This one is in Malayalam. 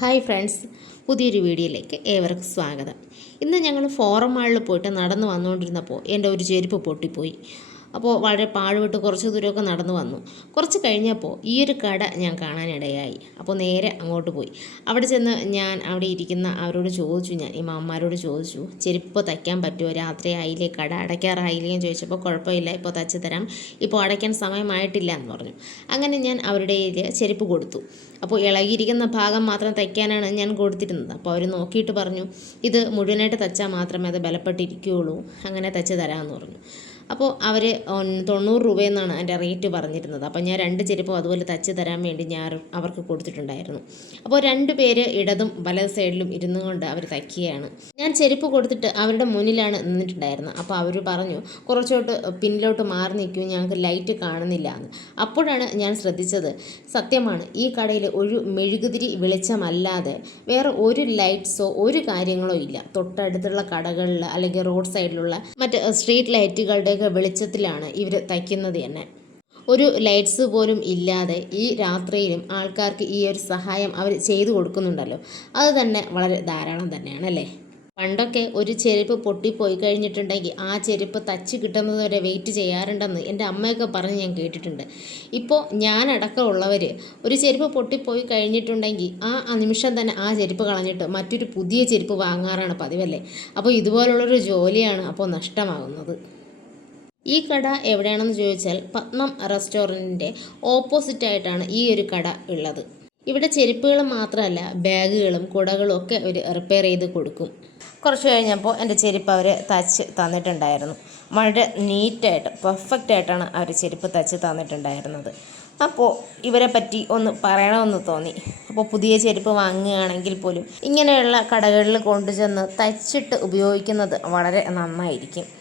ഹായ് ഫ്രണ്ട്സ് പുതിയൊരു വീഡിയോയിലേക്ക് ഏവർക്കും സ്വാഗതം. ഇന്ന് ഞങ്ങൾ ഫോറം മാളിൽ പോയിട്ട് നടന്നു വന്നുകൊണ്ടിരുന്നപ്പോൾ എന്റെ ഒരു ചെരുപ്പ് പൊട്ടിപ്പോയി. അപ്പോൾ വളരെ പാഴുവിട്ട് കുറച്ച് ദൂരമൊക്കെ നടന്നു വന്നു. കുറച്ച് കഴിഞ്ഞപ്പോൾ ഈ ഒരു കട ഞാൻ കാണാനിടയായി. അപ്പോൾ നേരെ അങ്ങോട്ട് പോയി. അവിടെ ചെന്ന് ഞാൻ അവിടെ ഇരിക്കുന്ന അവരോട് ചോദിച്ചു. ഞാൻ ഈ മാമ്മമാരോട് ചോദിച്ചു ചെരുപ്പ് തയ്ക്കാൻ പറ്റുമോ? രാത്രി ആയില്ലേ? കട അടയ്ക്കാറായില്ലേ? എന്ന് ചോദിച്ചപ്പോൾ കുഴപ്പമില്ല. ഇപ്പോൾ തച്ച് തരാം. ഇപ്പോൾ അടയ്ക്കാൻ സമയമായിട്ടില്ല എന്ന് പറഞ്ഞു. അങ്ങനെ ഞാൻ അവരുടെ ചെരുപ്പ് കൊടുത്തു. അപ്പോൾ ഇളകിയിരിക്കുന്ന ഭാഗം മാത്രം തയ്ക്കാനാണ് ഞാൻ കൊടുത്തിരുന്നത്. അപ്പോൾ അവർ നോക്കിയിട്ട് പറഞ്ഞു ഇത് മുഴുവനായിട്ട് തച്ചാൽ മാത്രമേ അത് ബലപ്പെട്ടിരിക്കുകയുള്ളൂ. അങ്ങനെ തച്ച് തരാമെന്ന് പറഞ്ഞു. അപ്പോൾ അവർ തൊണ്ണൂറ് രൂപയെന്നാണ് എന്റെ റേറ്റ് പറഞ്ഞിരുന്നത്. അപ്പോൾ ഞാൻ രണ്ട് ചെരുപ്പും അതുപോലെ തച്ച് തരാൻ വേണ്ടി ഞാൻ അവർക്ക് കൊടുത്തിട്ടുണ്ടായിരുന്നു. അപ്പോൾ രണ്ട് പേര് ഇടതും വലത് സൈഡിലും ഇരുന്നു കൊണ്ട് അവർ തയ്ക്കുകയാണ്. ഞാൻ ചെരുപ്പ് കൊടുത്തിട്ട് അവരുടെ മുന്നിലാണ് നിന്നിട്ടുണ്ടായിരുന്നത്. അപ്പോൾ അവർ പറഞ്ഞു കുറച്ചോട്ട് പിന്നിലോട്ട് മാറി നിൽക്കും ഞങ്ങൾക്ക് ലൈറ്റ് കാണുന്നില്ല എന്ന് അപ്പോഴാണ് ഞാൻ ശ്രദ്ധിച്ചത്. സത്യമാണ് ഈ കടയിൽ ഒരു മെഴുകുതിരി വെളിച്ചമല്ലാതെ വേറെ ഒരു ലൈറ്റ്സോ ഒരു കാര്യങ്ങളോ ഇല്ല. തൊട്ടടുത്തുള്ള കടകളിൽ അല്ലെങ്കിൽ റോഡ് സൈഡിലുള്ള മറ്റ് സ്ട്രീറ്റ് ലൈറ്റുകളുടെയൊക്കെ വെളിച്ചത്തിലാണ് ഇവർ തയ്ക്കുന്നത് തന്നെ. ഒരു ലൈറ്റ്സ് പോലും ഇല്ലാതെ ഈ രാത്രിയിലും ആൾക്കാർക്ക് ഈ ഒരു സഹായം അവർ ചെയ്തു കൊടുക്കുന്നുണ്ടല്ലോ. അത് തന്നെ വളരെ ധാരാളം തന്നെയാണ് അല്ലേ? പണ്ടൊക്കെ ഒരു ചെരുപ്പ് പൊട്ടിപ്പോയി കഴിഞ്ഞിട്ടുണ്ടെങ്കിൽ ആ ചെരുപ്പ് തച്ച് കിട്ടുന്നത് വരെ വെയിറ്റ് ചെയ്യാറുണ്ടെന്ന് എന്റെ അമ്മയൊക്കെ പറഞ്ഞ് ഞാൻ കേട്ടിട്ടുണ്ട്. ഇപ്പോൾ ഞാനടക്കമുള്ളവർ ഒരു ചെരുപ്പ് പൊട്ടിപ്പോയി കഴിഞ്ഞിട്ടുണ്ടെങ്കിൽ ആ നിമിഷം തന്നെ ആ ചെരുപ്പ് കളഞ്ഞിട്ട് മറ്റൊരു പുതിയ ചെരുപ്പ് വാങ്ങാറാണ് പതിവല്ലേ? അപ്പോൾ ഇതുപോലുള്ളൊരു ജോലിയാണ് അപ്പോൾ നഷ്ടമാകുന്നത്. ഈ കട എവിടെയാണെന്ന് ചോദിച്ചാൽ പത്മം റെസ്റ്റോറന്റിന്റെ ഓപ്പോസിറ്റായിട്ടാണ് ഈ ഒരു കട ഉള്ളത്. ഇവിടെ ചെരുപ്പുകൾ മാത്രമല്ല ബാഗുകളും കുടകളും ഒക്കെ അവർ റിപ്പയർ ചെയ്ത് കൊടുക്കും. കുറച്ച് കഴിഞ്ഞപ്പോൾ എന്റെ ചെരുപ്പ് അവർ തച്ച് തന്നിട്ടുണ്ടായിരുന്നു. വളരെ നീറ്റായിട്ട് പെർഫെക്റ്റ് ആയിട്ടാണ് അവർ ചെരുപ്പ് തച്ച് തന്നിട്ടുണ്ടായിരുന്നത്. അപ്പോൾ ഇവരെ പറ്റി ഒന്ന് പറയണമെന്ന് തോന്നി. അപ്പോൾ പുതിയ ചെരുപ്പ് വാങ്ങുകയാണെങ്കിൽ പോലും ഇങ്ങനെയുള്ള കടകളിൽ കൊണ്ടുചെന്ന് തച്ചിട്ട് ഉപയോഗിക്കുന്നത് വളരെ നന്നായിരിക്കും.